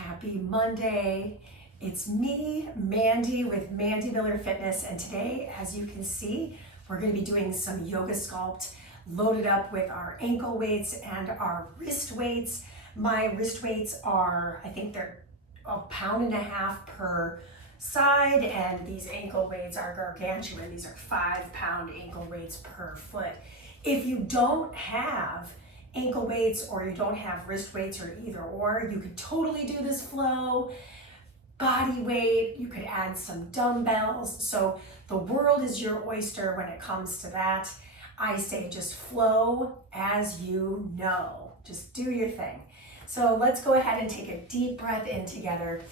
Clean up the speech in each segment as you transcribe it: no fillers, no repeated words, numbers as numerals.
Happy Monday. It's me, Mandee with Mandee Miller Fitness, and today, as you can see, we're going to be doing some yoga sculpt loaded up with our ankle weights and our wrist weights. My wrist weights are, I think they're 1.5 pounds per side, and these ankle weights are gargantuan. These are 5-pound ankle weights per foot. If you don't have ankle weights or you don't have wrist weights or either or, you could totally do this flow. Body weight, you could add some dumbbells. So the world is your oyster when it comes to that. I say just flow as you know. Just do your thing. So let's go ahead and take a deep breath in together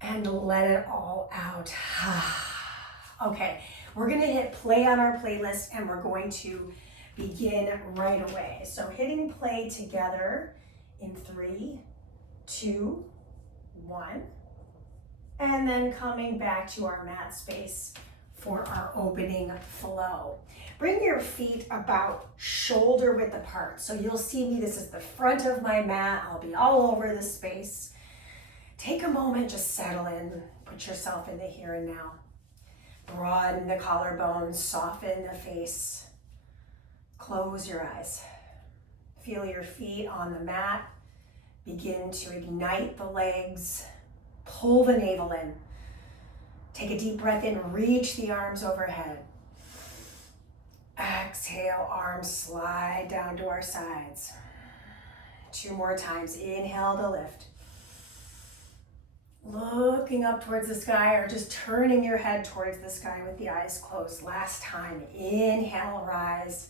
and let it all out. Okay, we're gonna hit play on our playlist and we're going to begin right away. So hitting play together in 3, 2, 1, and then coming back to our mat space for our opening flow. Bring your feet about shoulder width apart. So you'll see me, this is the front of my mat. I'll be all over the space. Take a moment, just settle in, put yourself in the here and now. Broaden the collarbones, soften the face. Close your eyes. Feel your feet on the mat. Begin to ignite the legs. Pull the navel in. Take a deep breath in. Reach the arms overhead. Exhale, arms slide down to our sides. 2 more times. Inhale to lift. Looking up towards the sky or just turning your head towards the sky with the eyes closed. Last time. Inhale, rise.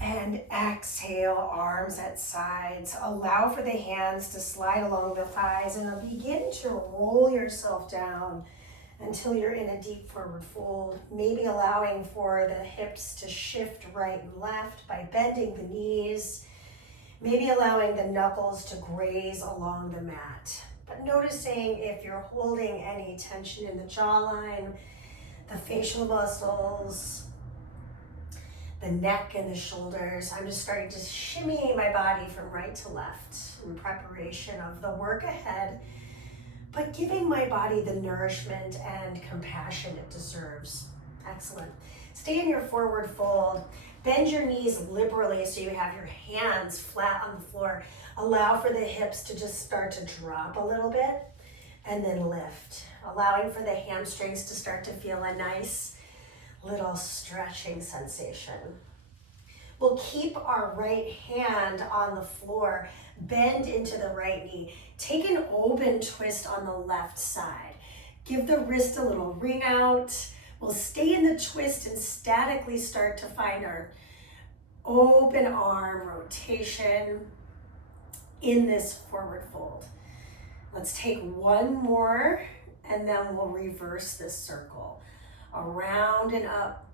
And exhale, arms at sides. Allow for the hands to slide along the thighs and begin to roll yourself down until you're in a deep forward fold. Maybe allowing for the hips to shift right and left by bending the knees. Maybe allowing the knuckles to graze along the mat. But noticing if you're holding any tension in the jawline, the facial muscles, the neck and the shoulders. I'm just starting to shimmy my body from right to left in preparation of the work ahead, but giving my body the nourishment and compassion it deserves. Excellent. Stay in your forward fold. Bend your knees liberally so you have your hands flat on the floor. Allow for the hips to just start to drop a little bit and then lift. Allowing for the hamstrings to start to feel a nice little stretching sensation. We'll keep our right hand on the floor, bend into the right knee. Take an open twist on the left side. Give the wrist a little wring out. We'll stay in the twist and statically start to find our open arm rotation in this forward fold. Let's take one more and then we'll reverse this circle. Around and up.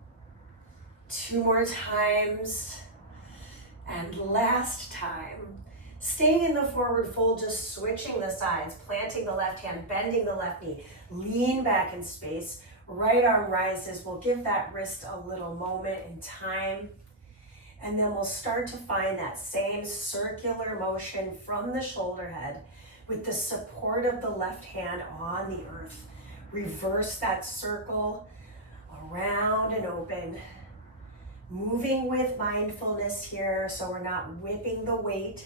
2 more times. And last time. Staying in the forward fold, just switching the sides, planting the left hand, bending the left knee. Lean back in space. Right arm rises. We'll give that wrist a little moment in time. And then we'll start to find that same circular motion from the shoulder head with the support of the left hand on the earth. Reverse that circle. Around and open, moving with mindfulness here so we're not whipping the weight,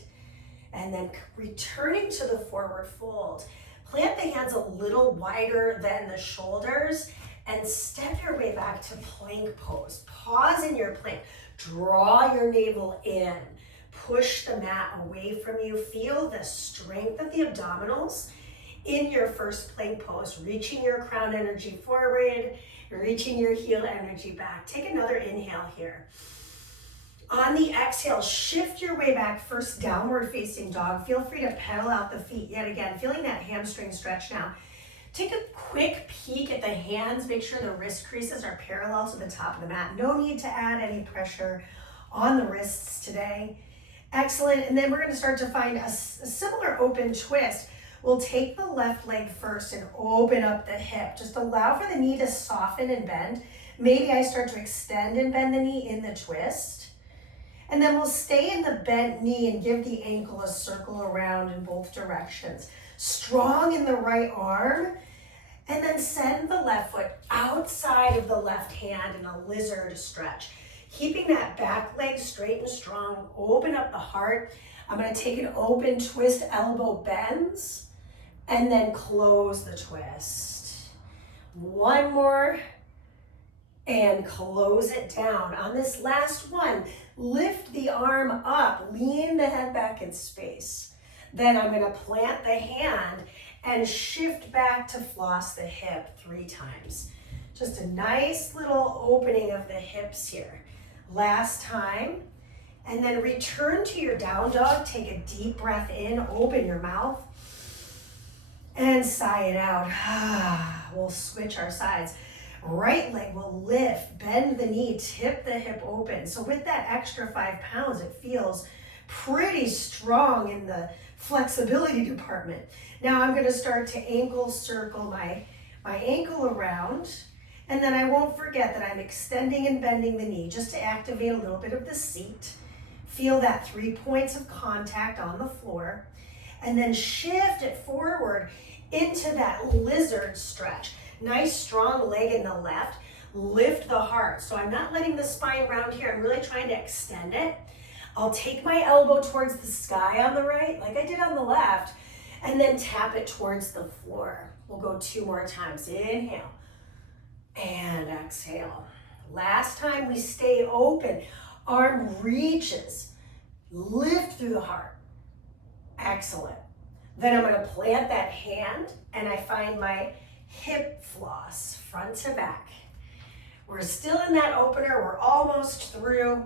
and then returning to the forward fold. Plant the hands a little wider than the shoulders and step your way back to plank pose. Pause in your plank, draw your navel in, push the mat away from you. Feel the strength of the abdominals in your first plank pose, reaching your crown energy forward, reaching your heel energy back. Take another inhale here. On the exhale, shift your way back, first downward facing dog. Feel free to pedal out the feet yet again, feeling that hamstring stretch now. Take a quick peek at the hands. Make sure the wrist creases are parallel to the top of the mat. No need to add any pressure on the wrists today. Excellent. And then we're going to start to find a similar open twist. We'll take the left leg first and open up the hip. Just allow for the knee to soften and bend. Maybe I start to extend and bend the knee in the twist. And then we'll stay in the bent knee and give the ankle a circle around in both directions. Strong in the right arm, and then send the left foot outside of the left hand in a lizard stretch. Keeping that back leg straight and strong, open up the heart. I'm gonna take an open twist, elbow bends, and then close the twist. One more, and close it down. On this last one, lift the arm up, lean the head back in space. Then I'm gonna plant the hand and shift back to floss the hip 3 times. Just a nice little opening of the hips here. Last time, and then return to your down dog. Take a deep breath in, open your mouth, and sigh it out. We'll switch our sides. Right leg will lift, bend the knee, tip the hip open. So with that extra 5 pounds, it feels pretty strong in the flexibility department. Now I'm gonna start to ankle circle my ankle around, and then I won't forget that I'm extending and bending the knee just to activate a little bit of the seat. Feel that 3 points of contact on the floor, and then shift it forward into that lizard stretch. Nice strong leg in the left, lift the heart. So I'm not letting the spine round here, I'm really trying to extend it. I'll take my elbow towards the sky on the right, like I did on the left, and then tap it towards the floor. We'll go 2 more times. Inhale and exhale. Last time, we stay open. Arm reaches, lift through the heart. Excellent. Then I'm gonna plant that hand and I find my hip floss, front to back. We're still in that opener, we're almost through.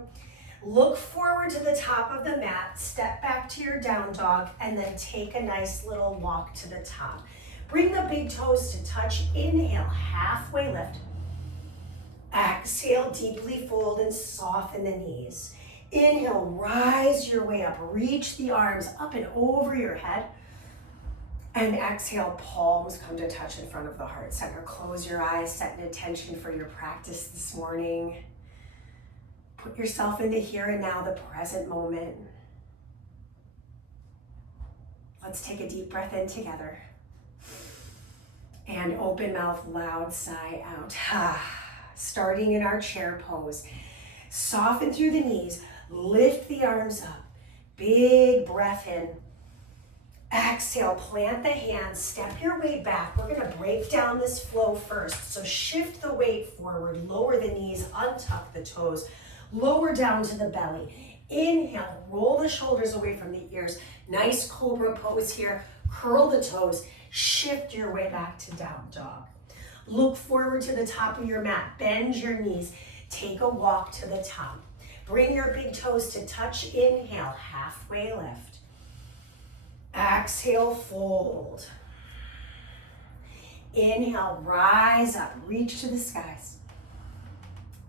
Look forward to the top of the mat, step back to your down dog, and then take a nice little walk to the top. Bring the big toes to touch. Inhale, halfway lift. Exhale, deeply fold and soften the knees. Inhale, rise your way up. Reach the arms up and over your head. And exhale, palms come to touch in front of the heart center. Close your eyes, set an intention for your practice this morning. Put yourself in the here and now, the present moment. Let's take a deep breath in together. And open mouth, loud sigh out. Starting in our chair pose. Soften through the knees, lift the arms up. Big breath in. Exhale, plant the hands, step your weight back. We're gonna break down this flow first. So shift the weight forward, lower the knees, untuck the toes, lower down to the belly. Inhale, roll the shoulders away from the ears. Nice cobra pose here. Curl the toes, shift your way back to down dog. Look forward to the top of your mat, bend your knees, take a walk to the top. Bring your big toes to touch. Inhale, halfway lift. Exhale, fold. Inhale, rise up, reach to the skies.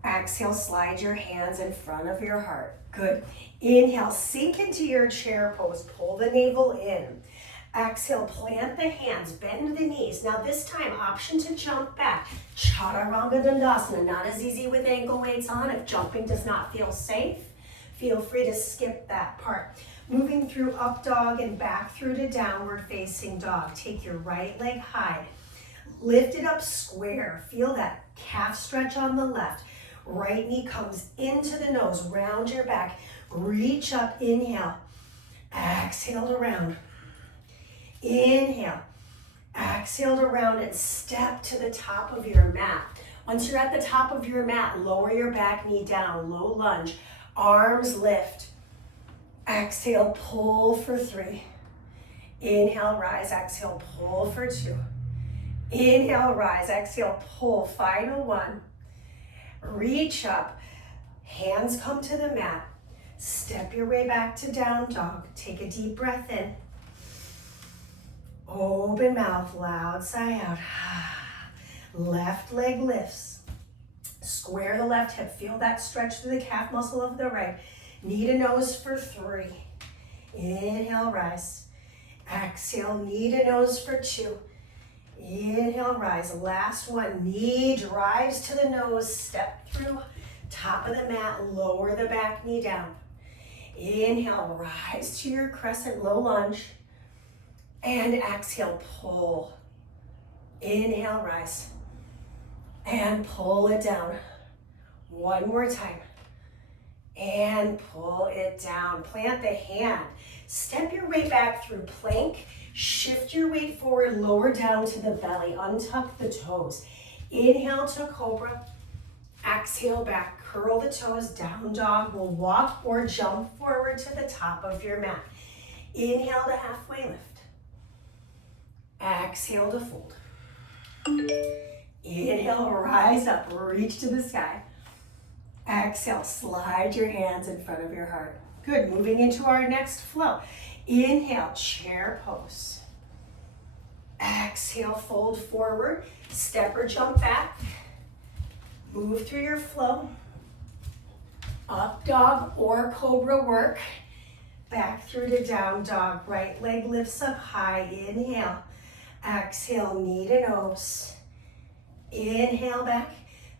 Exhale, slide your hands in front of your heart. Good. Inhale, sink into your chair pose, pull the navel in. Exhale, plant the hands, bend the knees. Now this time, option to jump back. Chaturanga Dandasana, not as easy with ankle weights on. If jumping does not feel safe, feel free to skip that part. Moving through up dog and back through to downward facing dog. Take your right leg high. Lift it up square. Feel that calf stretch on the left. Right knee comes into the nose. Round your back. Reach up. Inhale. Exhale to round. Inhale. Exhale to round and step to the top of your mat. Once you're at the top of your mat, lower your back knee down. Low lunge. Arms lift. Exhale, pull for 3. Inhale, rise, exhale, pull for 2. Inhale, rise, exhale, pull, final 1. Reach up, hands come to the mat. Step your way back to down dog. Take a deep breath in. Open mouth, loud sigh out. Left leg lifts. Square the left hip. Feel that stretch through the calf muscle of the right. Knee to nose for 3. Inhale, rise. Exhale, knee to nose for 2. Inhale, rise. Last one. Knee drives to the nose. Step through top of the mat. Lower the back knee down. Inhale, rise to your crescent low lunge. And exhale, pull. Inhale, rise. And pull it down. One more time. And pull it down. Plant the hand. Step your weight back through plank. Shift your weight forward, lower down to the belly. Untuck the toes. Inhale to cobra. Exhale back. Curl the toes. Down dog. We'll walk or jump forward to the top of your mat. Inhale to halfway lift. Exhale to fold. Inhale, rise up, reach to the sky. Exhale, slide your hands in front of your heart. Good, moving into our next flow. Inhale, chair pose. Exhale, fold forward, step or jump back. Move through your flow. Up dog or cobra work. Back through to down dog. Right leg lifts up high. Inhale. Exhale, knee to nose. Inhale back.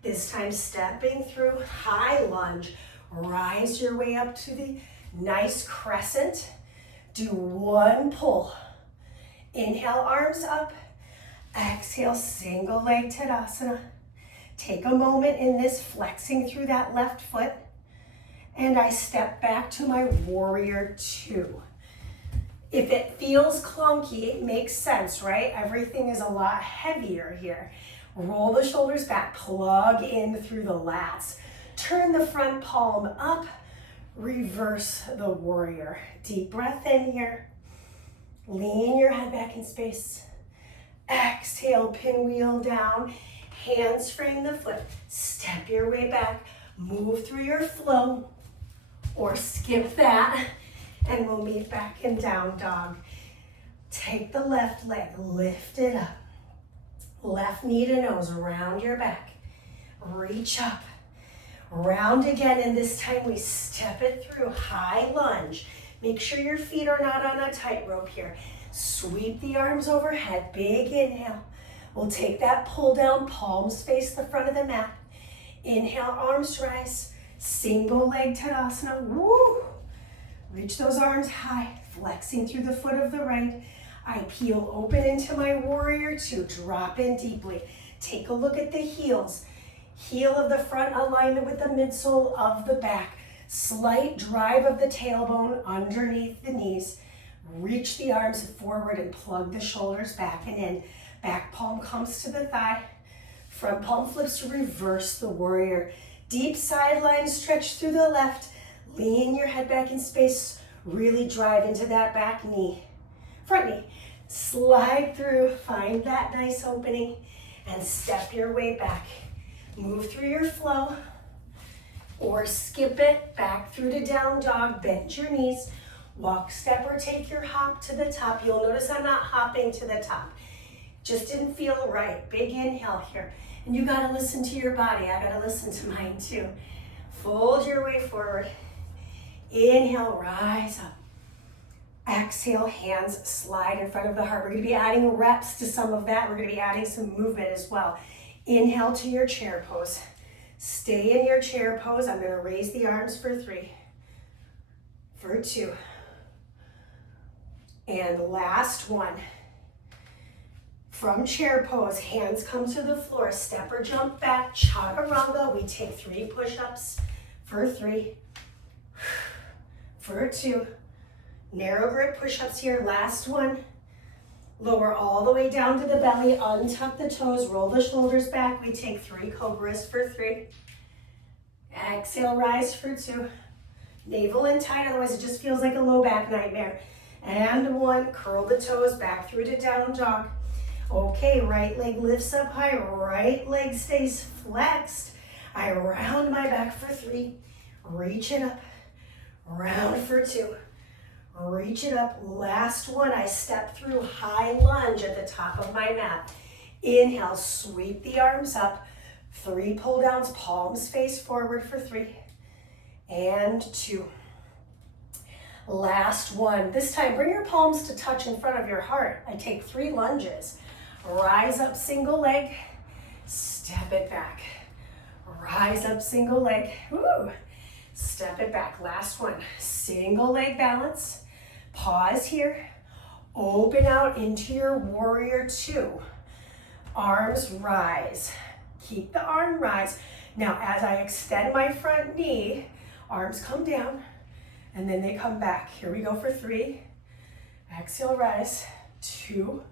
This time stepping through high lunge. Rise your way up to the nice crescent. Do one pull. Inhale, arms up. Exhale, single leg Tadasana. Take a moment in this, flexing through that left foot. And I step back to my warrior two. If it feels clunky, it makes sense, right? Everything is a lot heavier here. Roll the shoulders back, plug in through the lats. Turn the front palm up, reverse the warrior. Deep breath in here. Lean your head back in space. Exhale, pinwheel down. Hands frame the foot. Step your way back. Move through your flow or skip that. And we'll meet back in down dog. Take the left leg, lift it up. Left knee to nose, round your back. Reach up. Round again, and this time we step it through. High lunge. Make sure your feet are not on a tightrope here. Sweep the arms overhead. Big inhale. We'll take that pull down, palms face the front of the mat. Inhale, arms rise. Single leg Tadasana. Woo! Reach those arms high, flexing through the foot of the right. I peel open into my warrior two. Drop in deeply. Take a look at the heels. Heel of the front alignment with the midsole of the back. Slight drive of the tailbone underneath the knees. Reach the arms forward and plug the shoulders back and in. Back palm comes to the thigh. Front palm flips to reverse the warrior. Deep sideline stretch through the left. Lean your head back in space. Really drive into that back knee. Front knee. Slide through. Find that nice opening. And step your way back. Move through your flow. Or skip it. Back through to down dog. Bend your knees. Walk, step, or take your hop to the top. You'll notice I'm not hopping to the top. Just didn't feel right. Big inhale here. And you gotta listen to your body. I gotta listen to mine too. Fold your way forward. Inhale, rise up. Exhale, hands slide in front of the heart. We're gonna be adding reps to some of that. We're gonna be adding some movement as well. Inhale to your chair pose. Stay in your chair pose. I'm gonna raise the arms for 3, for 2. And last one. From chair pose, hands come to the floor. Step or jump back, chaturanga. We take 3 push-ups for 3. For 2, narrow grip push-ups here, last one. Lower all the way down to the belly, untuck the toes, roll the shoulders back. We take 3 cobras for 3. Exhale, rise for 2. Navel in tight, otherwise it just feels like a low back nightmare. And 1, curl the toes back through to down dog. Okay, right leg lifts up high, right leg stays flexed. I round my back for 3, reach it up. Round for 2, reach it up. Last one, I step through high lunge at the top of my mat. Inhale, sweep the arms up. 3 pull downs, palms face forward for 3 and 2. Last one. This time, bring your palms to touch in front of your heart. I take 3 lunges. Rise up, single leg. Step it back. Rise up, single leg. Woo. Step it back. Last one. Single leg balance. Pause here. Open out into your warrior two. Arms rise. Keep the arm rise. Now, as I extend my front knee, arms come down and then they come back. Here we go for 3. Exhale, rise. 2.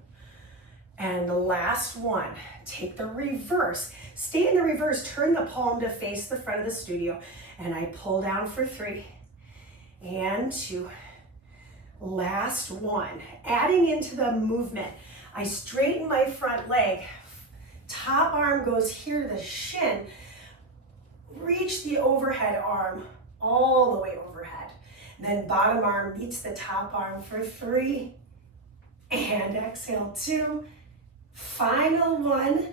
And the last one. Take the reverse. Stay in the reverse. Turn the palm to face the front of the studio. And I pull down for 3. And 2. Last one. Adding into the movement. I straighten my front leg. Top arm goes here to the shin. Reach the overhead arm all the way overhead. Then bottom arm meets the top arm for 3. And exhale, 2. Final one.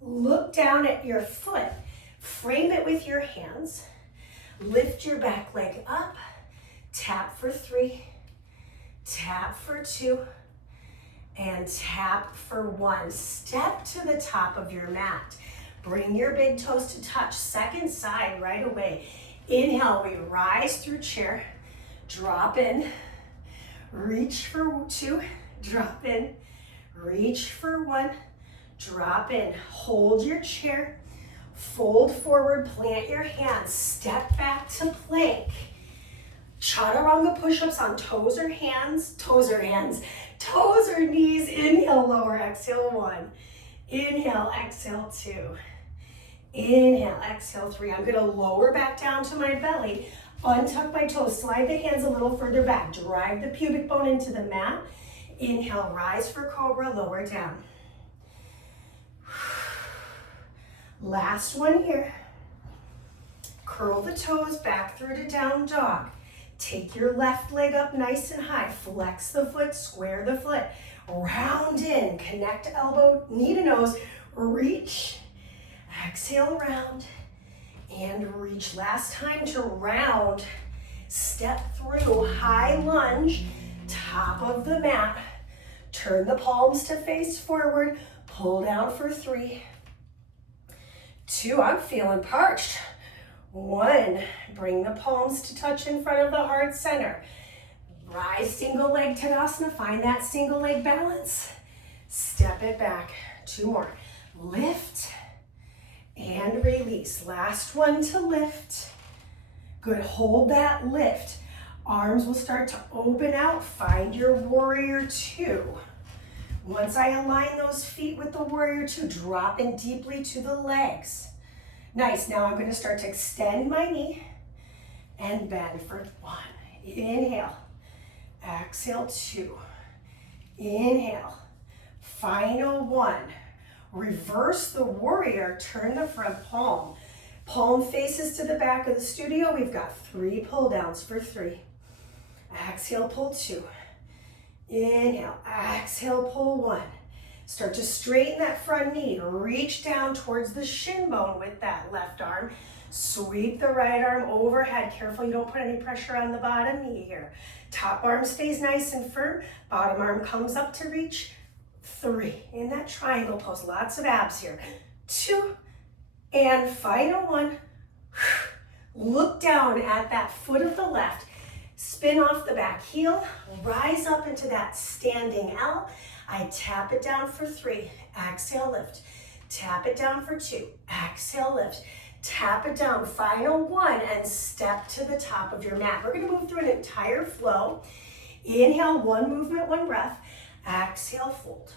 Look down at your foot. Frame it with your hands. Lift your back leg up. Tap for 3. Tap for 2. And tap for 1. Step to the top of your mat. Bring your big toes to touch. Second side right away. Inhale, we rise through chair. Drop in. Reach for 2. Drop in. Reach for 1. Drop in. Hold your chair. Fold forward. Plant your hands. Step back to plank. Chaturanga push-ups on toes or hands. Toes or hands. Toes or knees. Inhale, lower. Exhale, 1. Inhale, exhale, 2. Inhale, exhale, 3. I'm gonna lower back down to my belly. Untuck my toes. Slide the hands a little further back. Drive the pubic bone into the mat. Inhale, rise for cobra. Lower down. Last one here. Curl the toes back through to down dog. Take your left leg up nice and high. Flex the foot, square the foot. Round in, connect elbow, knee to nose. Reach, exhale, round, and reach. Last time to round. Step through, high lunge, top of the mat. Turn the palms to face forward. Pull down for 3. 2, I'm feeling parched. 1, bring the palms to touch in front of the heart center. Rise, single leg Tadasana, find that single leg balance. Step it back, 2 more. Lift and release. Last one to lift. Good, hold that lift. Arms will start to open out, find your warrior 2. Once I align those feet with the warrior 2, drop in deeply to the legs. Nice, now I'm gonna start to extend my knee and bend for 1. Inhale, exhale, 2. Inhale, final 1. Reverse the warrior, turn the front palm. Palm faces to the back of the studio. We've got 3 pull downs for 3. Exhale, pull 2. Inhale, exhale, pull 1. Start to straighten that front knee. Reach down towards the shin bone with that left arm. Sweep the right arm overhead. Careful you don't put any pressure on the bottom knee here. Top arm stays nice and firm. Bottom arm comes up to reach. 3. In that triangle pose. Lots of abs here. 2. And final 1. Look down at that foot of the left. Spin off the back heel. Rise up into that standing L. I tap it down for 3. Exhale, lift. Tap it down for 2. Exhale, lift. Tap it down. Final 1 and step to the top of your mat. We're going to move through an entire flow. Inhale, 1 movement, 1 breath. Exhale, fold.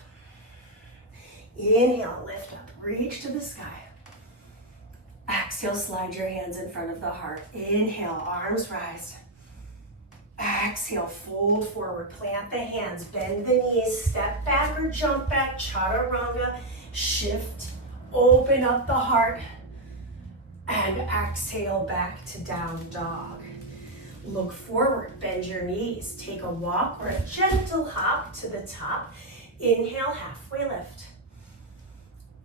Inhale, lift up. Reach to the sky. Exhale, slide your hands in front of the heart. Inhale, arms rise. Exhale, fold forward, plant the hands, bend the knees, step back or jump back, chaturanga, shift, open up the heart, and exhale back to down dog. Look forward, bend your knees, take a walk or a gentle hop to the top. Inhale, halfway lift.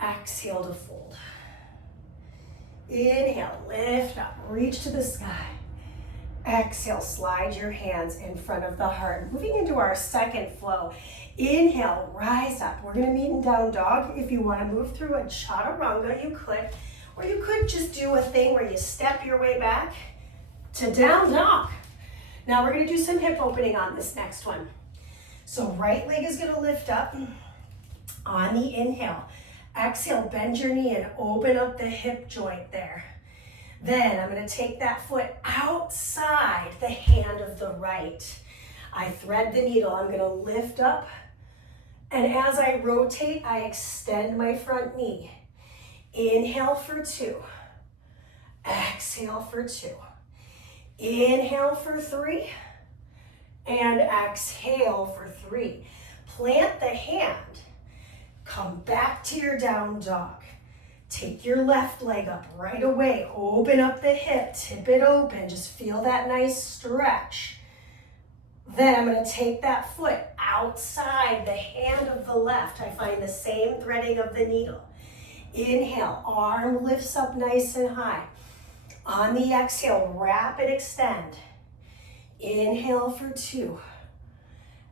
Exhale to fold. Inhale, lift up, reach to the sky. Exhale, slide your hands in front of the heart. Moving into our second flow. Inhale, rise up. We're gonna meet in down dog. If you wanna move through a chaturanga, you could. Or you could just do a thing where you step your way back, to down dog. Now we're gonna do some hip opening on this next one. So right leg is gonna lift up on the inhale. Exhale, bend your knee and open up the hip joint there. Then I'm gonna take that foot outside the hand of the right. I thread the needle, I'm gonna lift up, and as I rotate, I extend my front knee. Inhale for 2. Exhale for 2. Inhale for 3. And exhale for 3. Plant the hand. Come back to your down dog. Take your left leg up right away. Open up the hip, tip it open. Just feel that nice stretch. Then I'm going to take that foot outside the hand of the left. I find the same threading of the needle. Inhale, arm lifts up nice and high. On the exhale, wrap and extend. Inhale for 2.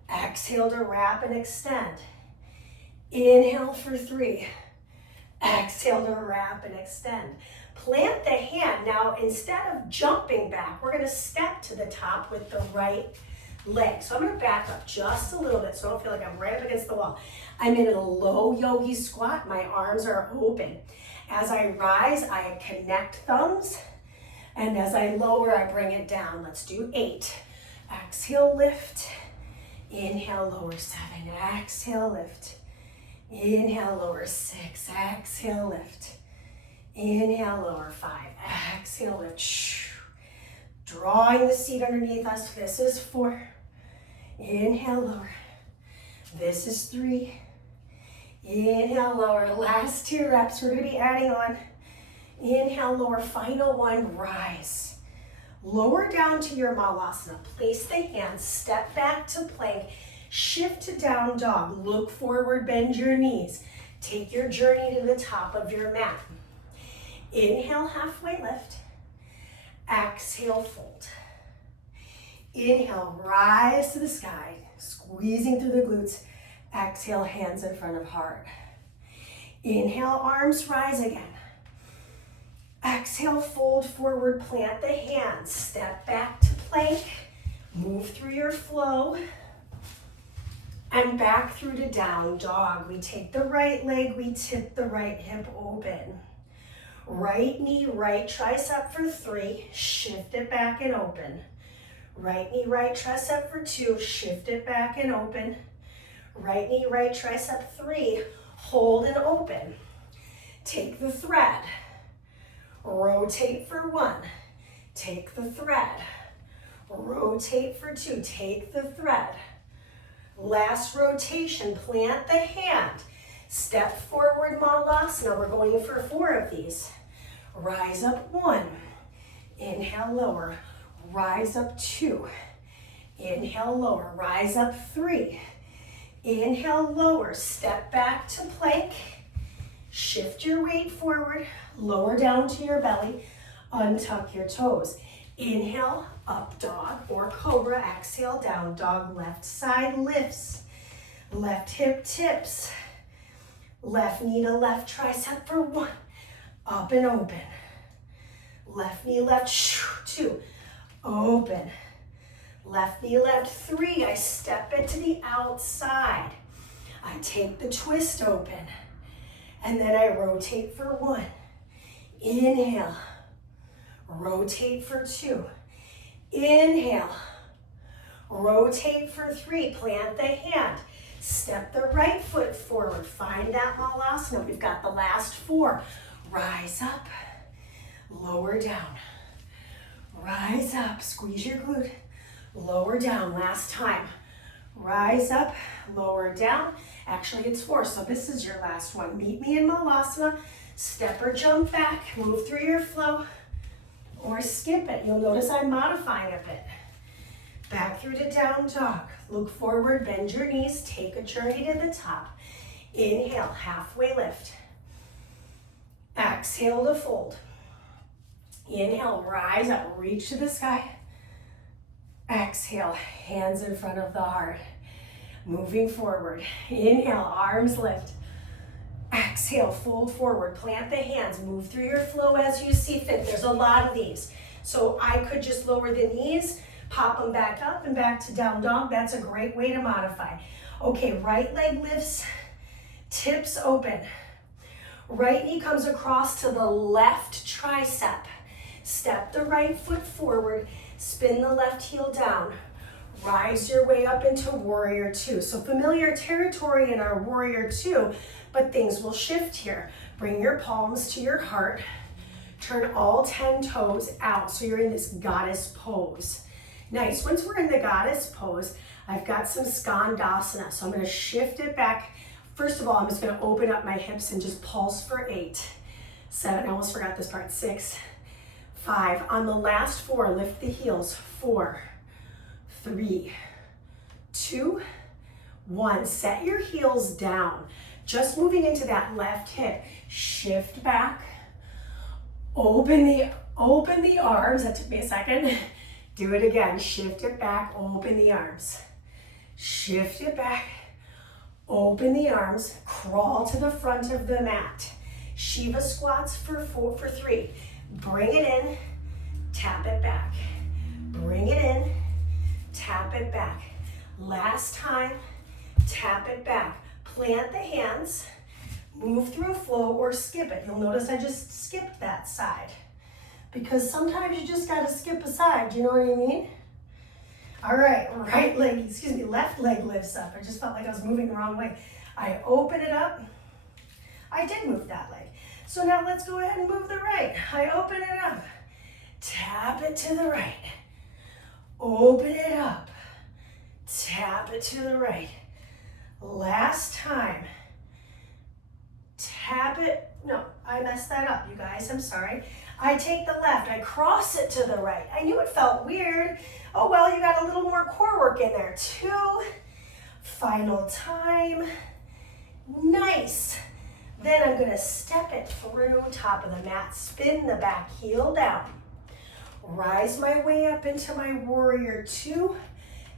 Exhale to wrap and extend. Inhale for 3. Exhale to wrap and extend. Plant the hand. Now, instead of jumping back, we're going to step to the top with the right leg. So I'm going to back up just a little bit so I don't feel like I'm right up against the wall. I'm in a low yogi squat. My arms are open. As I rise, I connect thumbs. And as I lower, I bring it down. Let's do 8. Exhale, lift. Inhale, lower 7. Exhale, lift. Inhale, lower 6. Exhale, lift. Inhale, lower 5. Exhale, lift. Drawing the seat underneath us. This is 4. Inhale, lower. This is 3. Inhale, lower. Last 2 reps. We're going to be adding on. Inhale, lower. Final 1. Rise. Lower down to your malasana. Place the hands. Step back to plank. Shift to down dog. Look forward. Bend your knees. Take your journey to the top of your mat. Inhale, halfway lift. Exhale, fold. Inhale, rise to the sky, squeezing through the glutes. Exhale, hands in front of heart. Inhale, arms rise again. Exhale, fold forward, plant the hands. Step back to plank. Move through your flow. And back through to down dog. We take the right leg, we tip the right hip open. Right knee, right tricep for 3. Shift it back and open. Right knee, right tricep for 2. Shift it back and open. Right knee, right tricep 3. Hold and open. Take the thread. Rotate for 1. Take the thread. Rotate for 2. Take the thread. Last rotation, plant the hand. Step forward, malasana. We're going for 4 of these. Rise up 1. Inhale, lower. Rise up 2. Inhale, lower. Rise up 3. Inhale, lower. Step back to plank. Shift your weight forward. Lower down to your belly. Untuck your toes. Inhale, up dog or cobra. Exhale, down dog. Left side lifts. Left hip tips. Left knee to left tricep for 1. Up and open. Left knee left 2. Open. Left knee left 3. I step it to the outside. I take the twist open. And then I rotate for 1. Inhale. Rotate for 2. Inhale. Rotate for 3. Plant the hand. Step the right foot forward. Find that malasana. We've got the last 4. Rise up. Lower down. Rise up. Squeeze your glute. Lower down. Last time. Rise up. Lower down. Actually, it's 4, so this is your last one. Meet me in malasana. Step or jump back. Move through your flow. Or skip it. You'll notice I'm modifying a bit. Back through to down dog. Look forward, bend your knees, take a journey to the top. Inhale, halfway lift. Exhale to fold. Inhale, rise up, reach to the sky. Exhale, hands in front of the heart. Moving forward. Inhale, arms lift. Exhale, fold forward, plant the hands, move through your flow as you see fit. There's a lot of these. So I could just lower the knees, pop them back up and back to down dog. That's a great way to modify. Okay, right leg lifts, tips open. Right knee comes across to the left tricep. Step the right foot forward, spin the left heel down. Rise your way up into warrior two. So familiar territory in our warrior two, but things will shift here. Bring your palms to your heart. Turn all 10 toes out. So you're in this goddess pose. Nice. Once we're in the goddess pose, I've got some skandasana. So I'm going to shift it back. First of all, I'm just going to open up my hips and just pulse for 8, 7, I almost forgot this part, 6, 5. On the last 4, lift the heels. 4, 3, 2, 1. Set your heels down. Just moving into that left hip. Shift back. Open the arms. That took me a second. Do it again. Shift it back. Open the arms. Shift it back. Open the arms. Crawl to the front of the mat. Shiva squats for 3. Bring it in. Tap it back. Bring it in. Tap it back. Last time, tap it back. Plant the hands, move through a flow or skip it. You'll notice I just skipped that side because sometimes you just gotta skip a side, do you know what I mean? All right, left leg lifts up. I just felt like I was moving the wrong way. I open it up. I did move that leg. So now let's go ahead and move the right. I open it up. Tap it to the right. Open it up. Tap it to the right. Last time. Tap it. No, I messed that up, you guys. I'm sorry. I take the left. I cross it to the right. I knew it felt weird. Oh, well, you got a little more core work in there. 2. Final time. Nice. Then I'm going to step it through top of the mat. Spin the back heel down. Rise my way up into my warrior 2.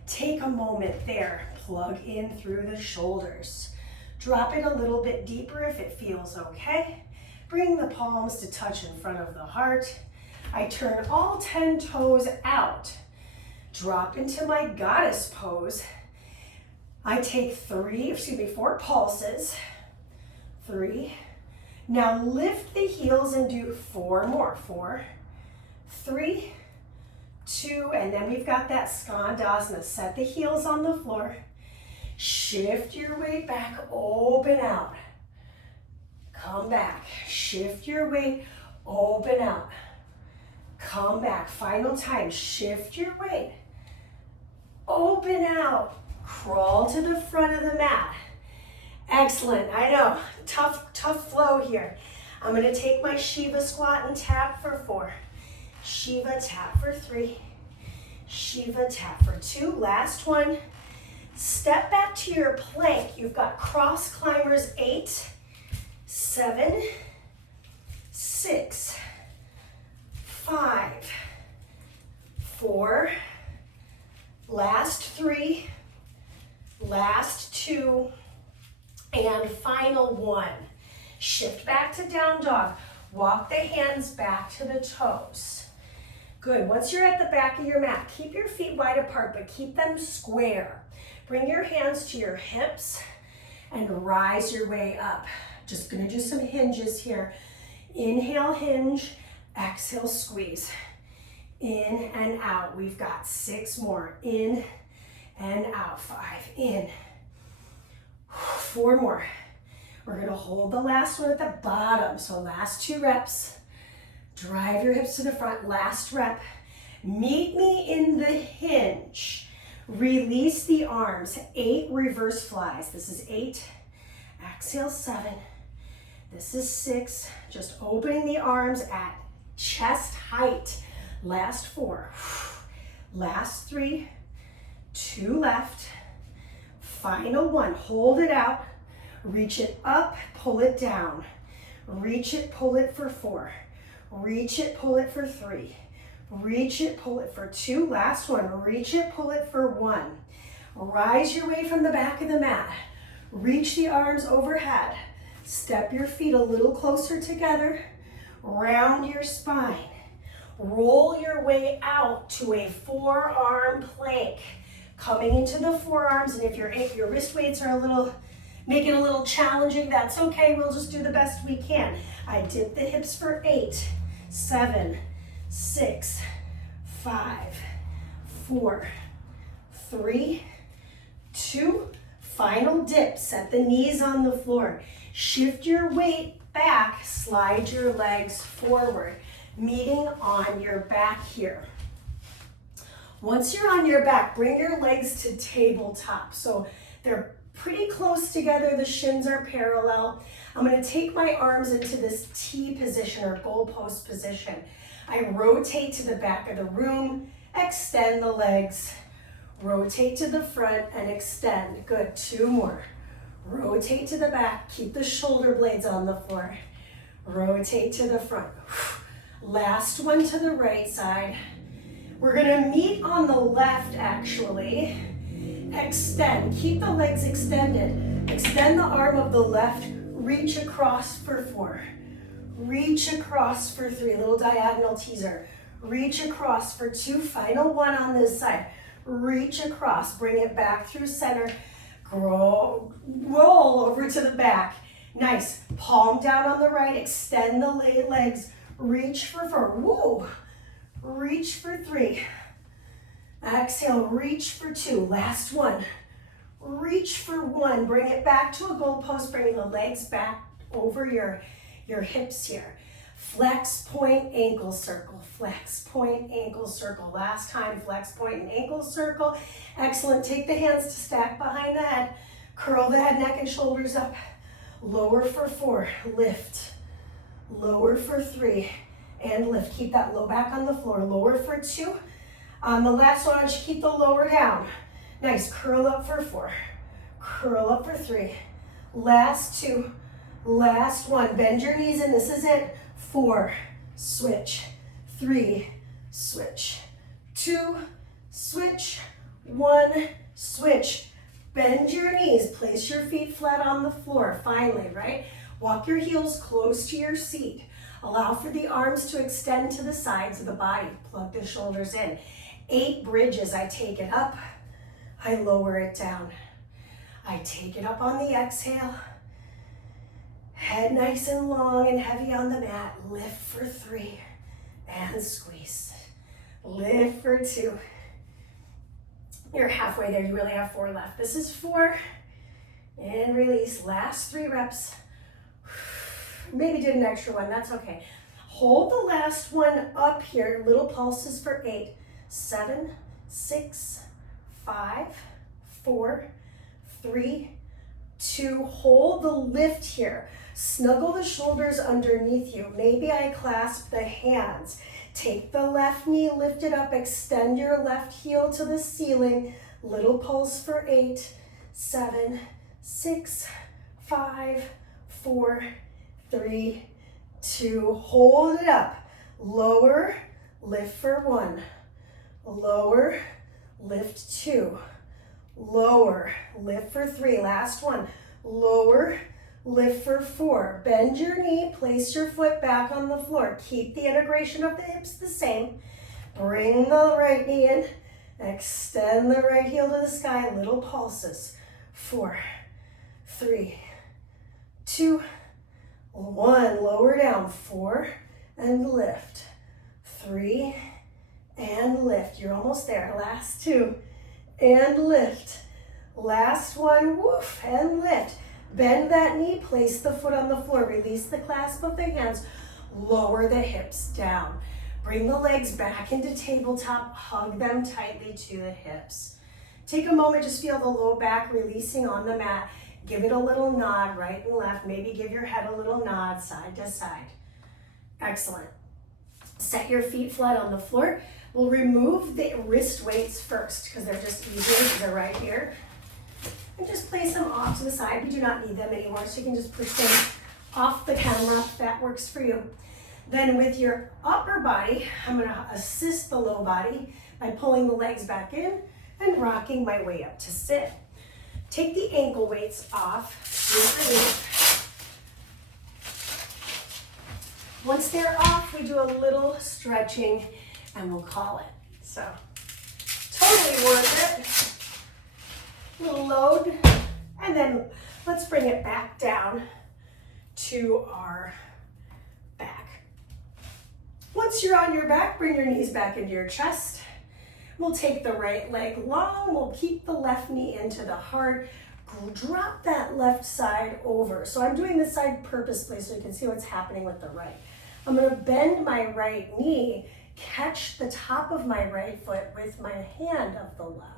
Take a moment there. Plug in through the shoulders. Drop it a little bit deeper if it feels okay. Bring the palms to touch in front of the heart. I turn all 10 toes out. Drop into my goddess pose. I take 4 pulses. 3. Now lift the heels and do 4 more. 4, 3, 2, and then we've got that skandasana. Set the heels on the floor. Shift your weight back, open out. Come back, shift your weight, open out. Come back, final time, shift your weight. Open out, crawl to the front of the mat. Excellent, I know, tough flow here. I'm gonna take my Shiva squat and tap for 4. Shiva tap for 3. Shiva tap for 2, last one. Step back to your plank. You've got cross climbers 8, 7, 6, 5, 4, last 3, last 2, and final 1. Shift back to down dog. Walk the hands back to the toes. Good. Once you're at the back of your mat, keep your feet wide apart, but keep them square. Bring your hands to your hips and rise your way up. Just gonna do some hinges here. Inhale, hinge. Exhale, squeeze. In and out. We've got 6 more. In and out. 5. In. 4 more. We're gonna hold the last one at the bottom. So last 2 reps. Drive your hips to the front. Last rep. Meet me in the hinge. Release the arms. 8 reverse flies. This is 8. Exhale, 7. This is 6. Just opening the arms at chest height. Last 4. Last 3. 2 left. Final 1. Hold it out. Reach it up. Pull it down. Reach it. Pull it for 4. Reach it. Pull it for 3. Reach it, pull it for 2. Last one. Reach it, pull it for 1. Rise your way from the back of the mat. Reach the arms overhead. Step your feet a little closer together. Round your spine. Roll your way out to a forearm plank. Coming into the forearms, and if your wrist weights are make it a little challenging, that's okay. We'll just do the best we can. I dip the hips for 8, 7, 6, 5, 4, 3, 2, final dip. Set the knees on the floor. Shift your weight back, slide your legs forward, meeting on your back here. Once you're on your back, bring your legs to tabletop. So they're pretty close together, the shins are parallel. I'm gonna take my arms into this T position or goalpost position. I rotate to the back of the room, extend the legs, rotate to the front and extend. Good, 2 more. Rotate to the back, keep the shoulder blades on the floor. Rotate to the front. Last one to the right side. We're gonna meet on the left actually. Extend, keep the legs extended. Extend the arm of the left, reach across for 4. Reach across for 3, little diagonal teaser. Reach across for 2, final 1 on this side. Reach across, bring it back through center. Roll over to the back. Nice, palm down on the right, extend the legs. Reach for 4, woo. Reach for 3. Exhale, reach for 2. Last one. Reach for 1. Bring it back to a goalpost, bringing the legs back over your hips here. Flex, point, ankle circle. Flex, point, ankle circle. Last time, flex, point, and ankle circle. Excellent. Take the hands to stack behind the head. Curl the head, neck, and shoulders up. Lower for 4. Lift. Lower for 3. And lift. Keep that low back on the floor. Lower for 2. On the last one, keep the lower down. Nice. Curl up for 4. Curl up for 3. Last 2. Last 1. Bend your knees and this is it. 4. Switch. 3. Switch. 2. Switch. 1. Switch. Bend your knees. Place your feet flat on the floor. Finally, right? Walk your heels close to your seat. Allow for the arms to extend to the sides of the body. Plug the shoulders in. 8 bridges. I take it up. I lower it down. I take it up on the exhale. Head nice and long and heavy on the mat. Lift for 3 and squeeze. Lift for 2. You're halfway there. You really have 4 left. This is 4 and release. Last 3 reps. Maybe did an extra one, that's okay. Hold the last one up here, little pulses for 8, 7, 6, 5, 4, 3, 2. Hold the lift here. Snuggle the shoulders underneath you. Maybe I clasp the hands. Take the left knee, lift it up, extend your left heel to the ceiling. Little pulse for 8, 7, 6, 5, 4, 3, 2, hold it up. Lower, lift for 1. Lower, lift 2. Lower, lift for 3. Last one. Lower, lift for 4. Bend your knee, place your foot back on the floor. Keep the integration of the hips the same. Bring the right knee in. Extend the right heel to the sky. Little pulses. 4, 3, 2, 1, lower down, 4, and lift, 3, and lift. You're almost there. Last 2, and lift. Last 1, woof, and lift. Bend that knee, place the foot on the floor, release the clasp of the hands, lower the hips down. Bring the legs back into tabletop, hug them tightly to the hips. Take a moment, just feel the low back releasing on the mat. Give it a little nod right and left. Maybe give your head a little nod side to side. Excellent. Set your feet flat on the floor. We'll remove the wrist weights first because they're just easier because they're right here. And just place them off to the side. We do not need them anymore, so you can just push them off the camera if that works for you. Then with your upper body, I'm going to assist the low body by pulling the legs back in and rocking my way up to sit. Take the ankle weights off. Once they're off, we do a little stretching and we'll call it. So, totally worth it. Little load, and then let's bring it back down to our back. Once you're on your back, bring your knees back into your chest. We'll take the right leg long. We'll keep the left knee into the heart. Drop that left side over. So I'm doing this side purposely so you can see what's happening with the right. I'm going to bend my right knee, catch the top of my right foot with my hand of the left.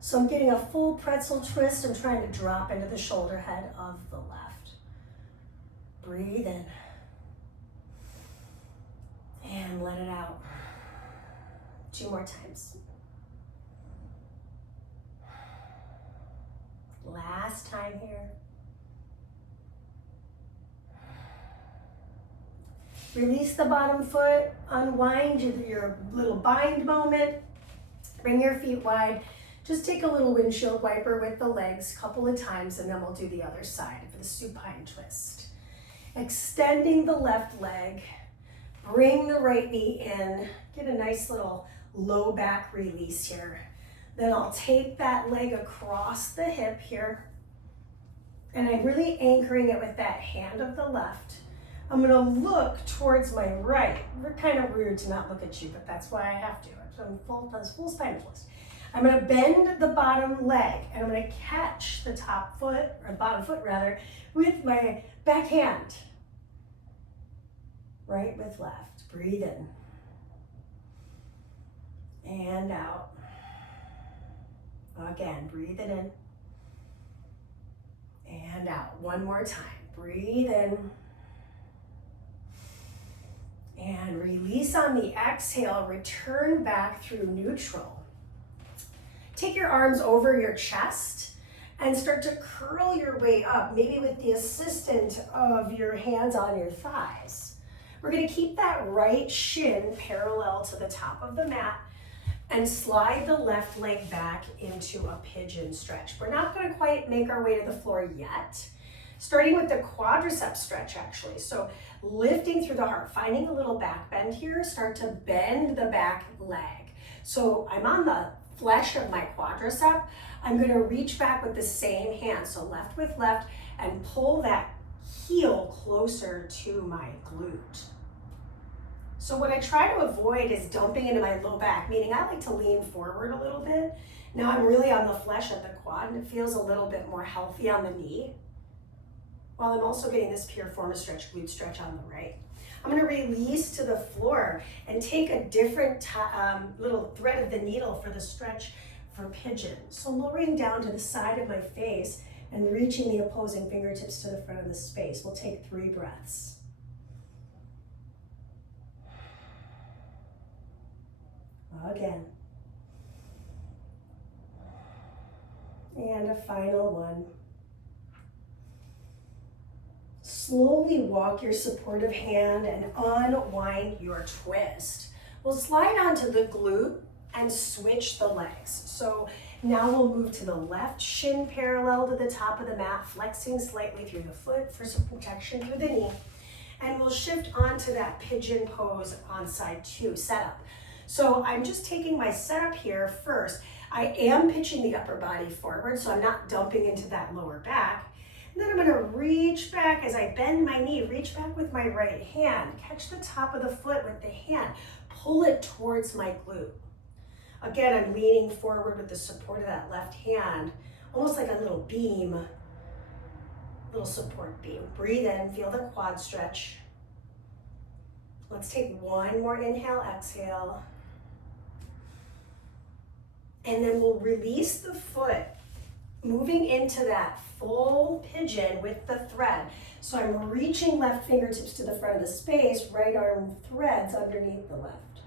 So I'm getting a full pretzel twist. I'm trying to drop into the shoulder head of the left. Breathe in. And let it out. 2 more times. Last time here. Release the bottom foot, unwind your little bind moment. Bring your feet wide. Just take a little windshield wiper with the legs a couple of times, and then we'll do the other side for the supine twist. Extending the left leg. Bring the right knee in. Get a nice little low back release here. Then I'll take that leg across the hip here. And I'm really anchoring it with that hand of the left. I'm gonna look towards my right. We're kind of rude to not look at you, but that's why I have to. I'm full spine twist. I'm gonna bend the bottom leg, and I'm gonna catch the top foot, or the bottom foot rather, with my back hand. Right with left. Breathe in. And out. Again, breathe it in. And out. One more time. Breathe in. And release on the exhale. Return back through neutral. Take your arms over your chest and start to curl your way up, maybe with the assistance of your hands on your thighs. We're going to keep that right shin parallel to the top of the mat and slide the left leg back into a pigeon stretch. We're not going to quite make our way to the floor yet. Starting with the quadricep stretch actually. So lifting through the heart, finding a little back bend here, start to bend the back leg. So I'm on the flesh of my quadricep. I'm going to reach back with the same hand. So left with left and pull that heel closer to my glute. So what I try to avoid is dumping into my low back, meaning I like to lean forward a little bit. Now I'm really on the flesh of the quad, and it feels a little bit more healthy on the knee, while I'm also getting this piriformis stretch, glute stretch on the right. I'm going to release to the floor and take a different little thread of the needle for the stretch for pigeon. So lowering down to the side of my face and reaching the opposing fingertips to the front of the space. We'll take 3 breaths. Again. And a final one. Slowly walk your supportive hand and unwind your twist. We'll slide onto the glute and switch the legs. So now we'll move to the left shin parallel to the top of the mat, flexing slightly through the foot for some protection through the knee. And we'll shift onto that pigeon pose on side 2 setup. So I'm just taking my setup here first. I am pitching the upper body forward, so I'm not dumping into that lower back. And then I'm going to reach back as I bend my knee, reach back with my right hand, catch the top of the foot with the hand, pull it towards my glute. Again, I'm leaning forward with the support of that left hand, almost like a little beam, little support beam. Breathe in, feel the quad stretch. Let's take one more inhale, exhale. And then we'll release the foot, moving into that full pigeon with the thread. So I'm reaching left fingertips to the front of the space, right arm threads underneath the left.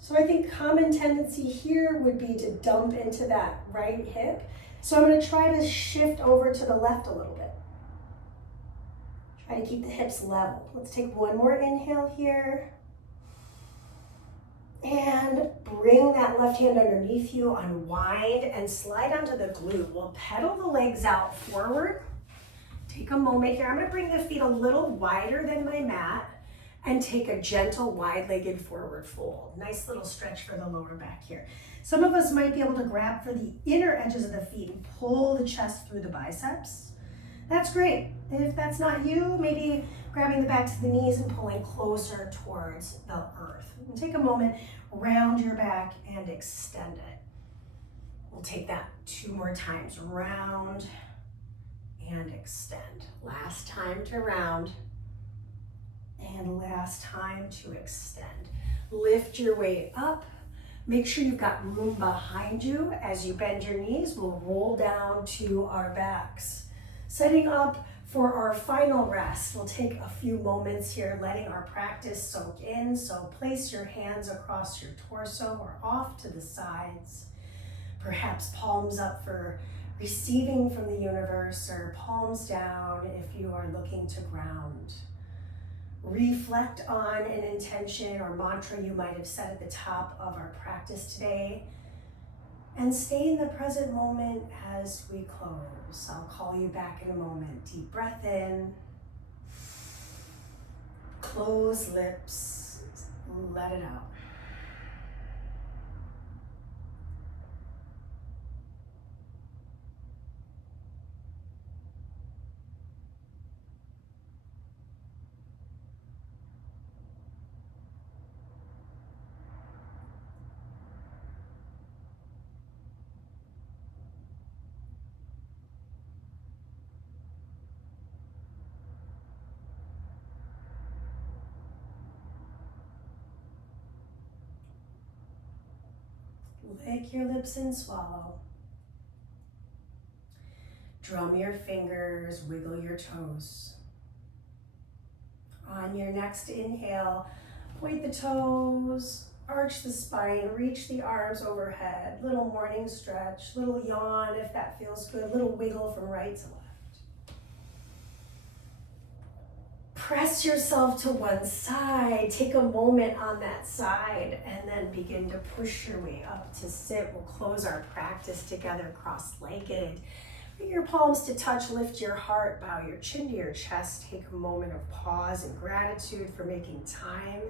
So I think common tendency here would be to dump into that right hip. So I'm going to try to shift over to the left a little bit. Try to keep the hips level. Let's take one more inhale here. And bring that left hand underneath you, unwind and slide onto the glute. We'll pedal the legs out forward. Take a moment here. I'm gonna bring the feet a little wider than my mat and take a gentle wide-legged forward fold. Nice little stretch for the lower back here. Some of us might be able to grab for the inner edges of the feet and pull the chest through the biceps. That's great. If that's not you, maybe grabbing the back to the knees and pulling closer towards the earth. And take a moment, round your back and extend it. We'll take that 2 more times. Round and extend. Last time to round and last time to extend. Lift your weight up. Make sure you've got room behind you. As you bend your knees, we'll roll down to our backs. Setting up for our final rest. We'll take a few moments here, letting our practice soak in. So place your hands across your torso or off to the sides. Perhaps palms up for receiving from the universe, or palms down if you are looking to ground. Reflect on an intention or mantra you might have set at the top of our practice today, and stay in the present moment as we close. I'll call you back in a moment. Deep breath in, close lips, let it out. Lick your lips and swallow. Drum your fingers, wiggle your toes. On your next inhale, point the toes, arch the spine, reach the arms overhead. Little morning stretch, little yawn if that feels good, little wiggle from right to left. Press yourself to one side. Take a moment on that side and then begin to push your way up to sit. We'll close our practice together cross-legged. Bring your palms to touch, lift your heart, bow your chin to your chest. Take a moment of pause and gratitude for making time,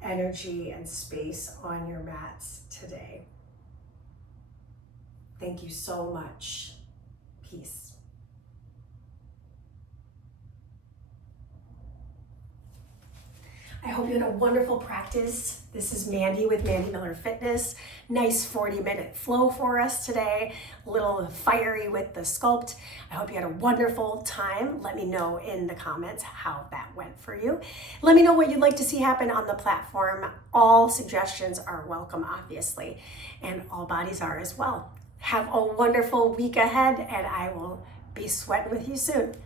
energy, and space on your mats today. Thank you so much. Peace. I hope you had a wonderful practice. This is Mandee with Mandee Miller Fitness. Nice 40-minute flow for us today. A little fiery with the Sculpt. I hope you had a wonderful time. Let me know in the comments how that went for you. Let me know what you'd like to see happen on the platform. All suggestions are welcome, obviously, and all bodies are as well. Have a wonderful week ahead, and I will be sweating with you soon.